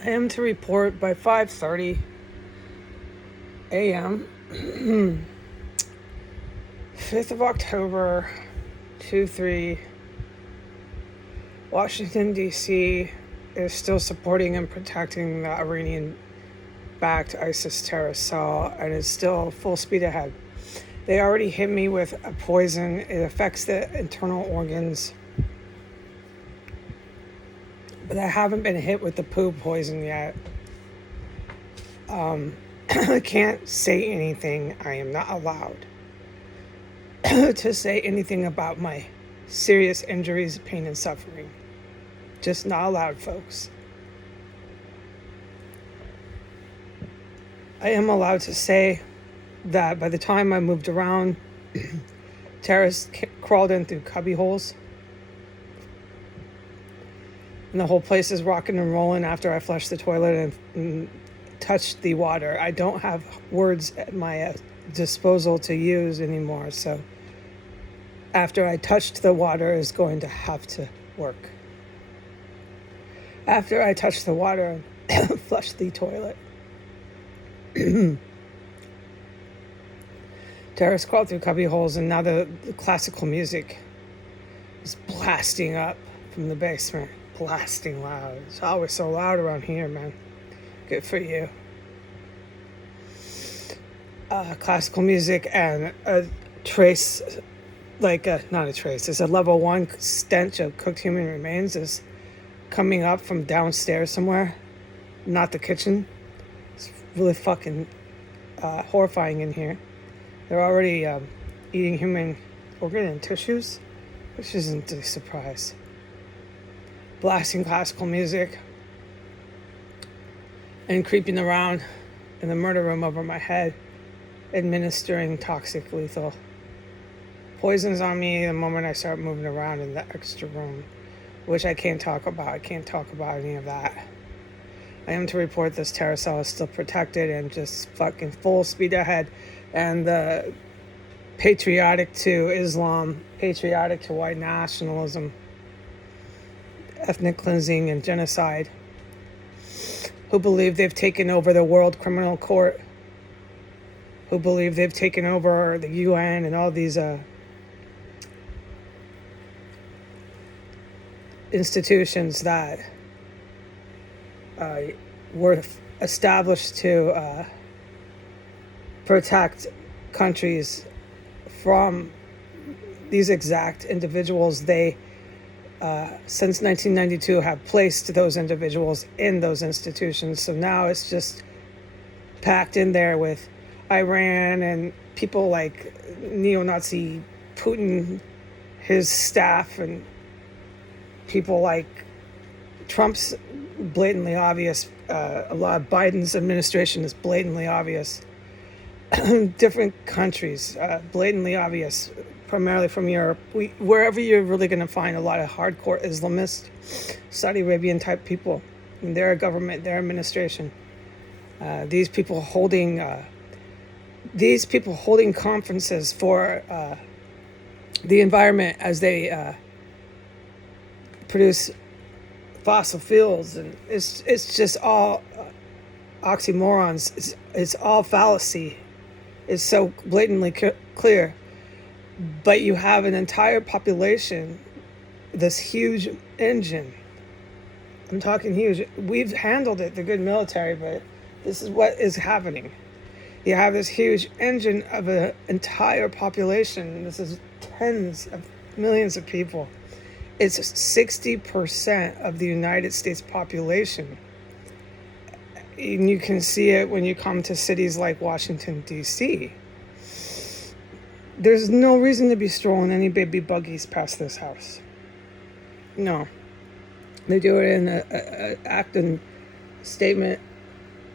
I am to report by 5:30 a.m. 5th of October, 2-3, Washington, D.C. is still supporting and protecting the Iranian-backed ISIS terrorist cell and is still full speed ahead. They already hit me with a poison. It affects the internal organs, but I haven't been hit with the poo poison yet. I can't say anything. I am not allowed to say anything about my serious injuries, pain, and suffering. Just not allowed, folks. I am allowed to say that by the time I moved around, terrorists crawled in through cubby holes. And the whole place is rocking and rolling after I flushed the toilet and touched the water. I don't have words at my disposal to use anymore. So after I touched the water is going to have to work. After I touched the water and flushed the toilet. Terrorists crawled through cubby holes, and now the classical music is blasting up from the basement. Blasting loud. It's always so loud around here, man. Good for you. Classical music and a trace, not a trace, it's a level 1 stench of cooked human remains is coming up from downstairs somewhere, not the kitchen. It's really fucking horrifying in here. They're already eating human organ and tissues, which isn't a surprise. Blasting classical music and creeping around in the murder room over my head, administering toxic, lethal poisons on me the moment I start moving around in the extra room, which I can't talk about. I can't talk about any of that. I am to report this terror cell is still protected and just fucking full speed ahead. And the patriotic to Islam, patriotic to white nationalism, ethnic cleansing and genocide, who believe they've taken over the World Criminal Court, who believe they've taken over the UN and all these institutions that were established to protect countries from these exact individuals. They since 1992 have placed those individuals in those institutions. So now it's just packed in there with Iran and people like neo-Nazi Putin, his staff, and people like Trump's blatantly obvious. A lot of Biden's administration is blatantly obvious. Different countries, blatantly obvious, primarily from Europe. Wherever you're really going to find a lot of hardcore Islamist, Saudi Arabian type people, in their government, their administration. These people holding conferences for the environment as they produce fossil fuels, and it's just all oxymorons. It's all fallacy. It's so blatantly clear. But you have an entire population, this huge engine. I'm talking huge. We've handled it, the good military, but this is what is happening. You have this huge engine of an entire population. This is tens of millions of people. It's 60% of the United States population. And you can see it when you come to cities like Washington, D.C. There's no reason to be strolling any baby buggies past this house. No. They do it in an act and statement.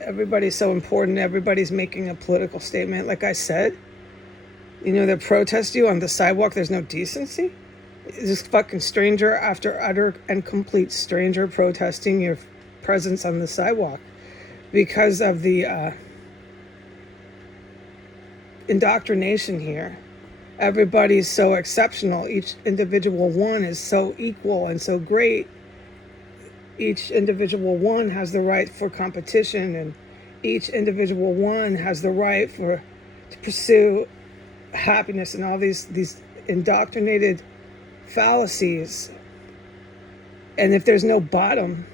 Everybody's so important. Everybody's making a political statement. Like I said, they protest you on the sidewalk. There's no decency. This fucking stranger after utter and complete stranger protesting your presence on the sidewalk because of the indoctrination here. Everybody's so exceptional. Each individual one is so equal and so great. each individual one has the right for competition, and each individual one has the right to pursue happiness, and all these indoctrinated fallacies. And if there's no bottom,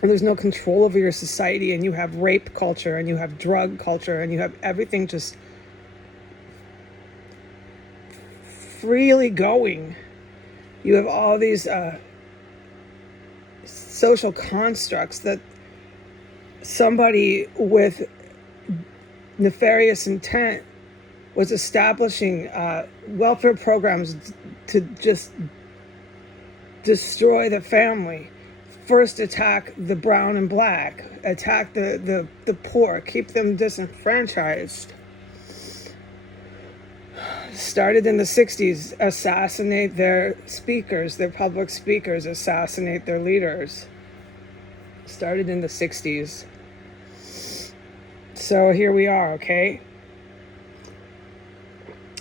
and there's no control over your society, and you have rape culture, and you have drug culture, and you have everything just freely going, you have all these social constructs that somebody with nefarious intent was establishing welfare programs to just destroy the family. First attack the brown and black, attack the poor, keep them disenfranchised. Started in the 60s, assassinate their speakers, their public speakers, assassinate their leaders. Started in the 60s. So here we are, okay?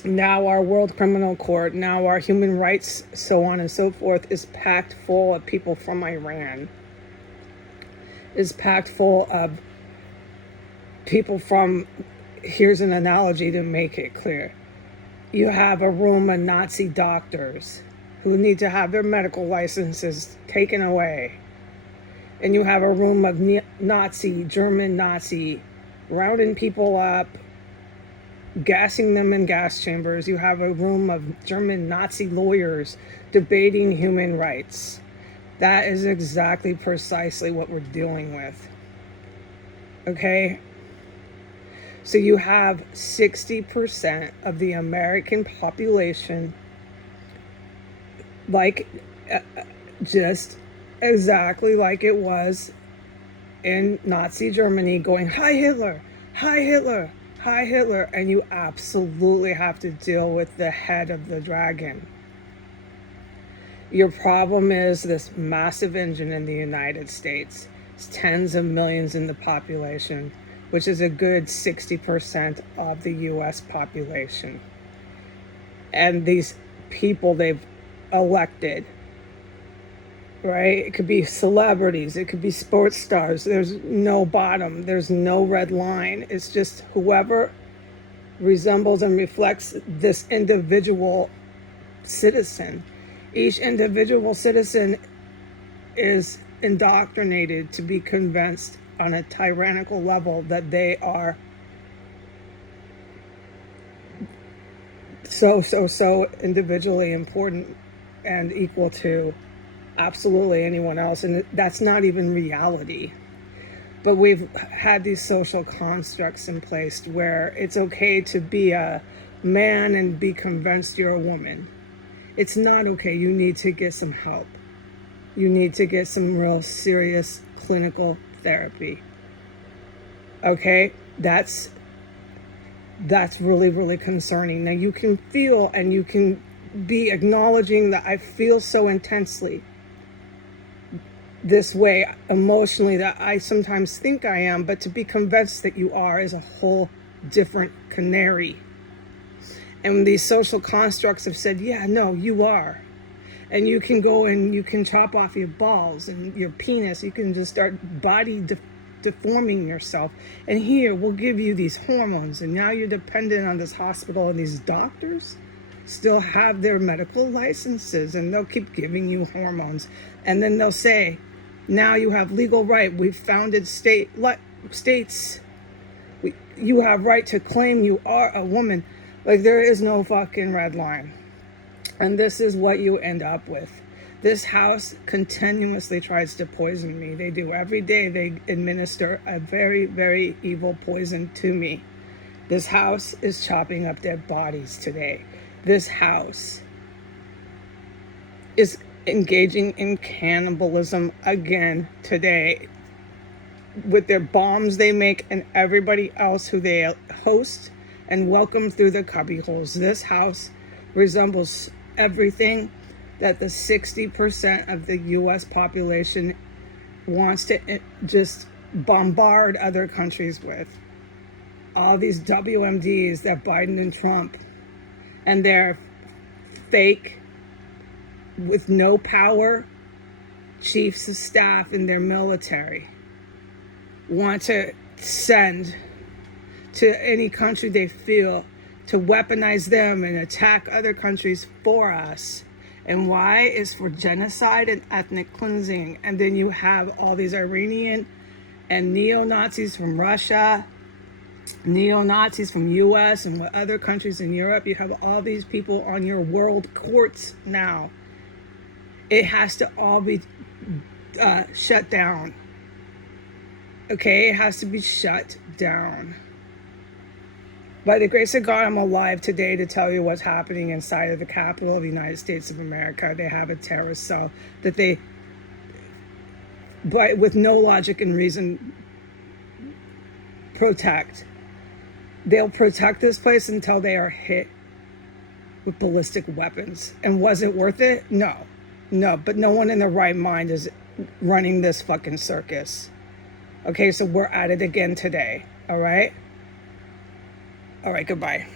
Now our World Criminal Court, now our human rights, so on and so forth, is packed full of people from Iran. Is packed full of people from, here's an analogy to make it clear. You have a room of Nazi doctors who need to have their medical licenses taken away. And you have a room of German Nazi, rounding people up, gassing them in gas chambers. You have a room of German Nazi lawyers debating human rights. That is exactly precisely what we're dealing with. Okay? So you have 60% of the American population, like just exactly like it was in Nazi Germany, going, "Hi Hitler, hi Hitler, hi Hitler," and you absolutely have to deal with the head of the dragon. Your problem is this massive engine in the United States. It's tens of millions in the population, which is a good 60% of the US population. And these people they've elected, right? It could be celebrities, it could be sports stars. There's no bottom, there's no red line. It's just whoever resembles and reflects this individual citizen. Each individual citizen is indoctrinated to be convinced on a tyrannical level that they are so individually important and equal to absolutely anyone else. And that's not even reality. But we've had these social constructs in place where it's okay to be a man and be convinced you're a woman. It's not okay. You need to get some help. You need to get some real serious clinical therapy. Okay? That's really, really concerning. Now you can feel and you can be acknowledging that I feel so intensely this way emotionally that I sometimes think I am, but to be convinced that you are is a whole different canary. And these social constructs have said, yeah, no, you are. And you can go and you can chop off your balls and your penis. You can just start body deforming yourself. And here, we'll give you these hormones. And now you're dependent on this hospital, and these doctors still have their medical licenses, and they'll keep giving you hormones. And then they'll say, now you have legal right. We've founded states. You have right to claim you are a woman. Like, there is no fucking red line. And this is what you end up with. This house continuously tries to poison me. They do every day. They administer a very, very evil poison to me. This house is chopping up dead bodies today. This house is engaging in cannibalism again today with their bombs they make and everybody else who they host and welcome through the cubbyholes. This house resembles everything that the 60% of the US population wants to just bombard other countries with. All these WMDs that Biden and Trump and their fake with no power chiefs of staff in their military want to send to any country they feel to weaponize them and attack other countries for us. And why? Is for genocide and ethnic cleansing. And then you have all these Iranian and neo-Nazis from Russia, neo-Nazis from US and other countries in Europe. You have all these people on your world courts now. It has to all be shut down. Okay, it has to be shut down. By the grace of God, I'm alive today to tell you what's happening inside of the capital of the United States of America. They have a terrorist cell that they, with no logic and reason, protect. They'll protect this place until they are hit with ballistic weapons. And was it worth it? No. No, but no one in their right mind is running this fucking circus. Okay, so we're at it again today. All right? All right, goodbye.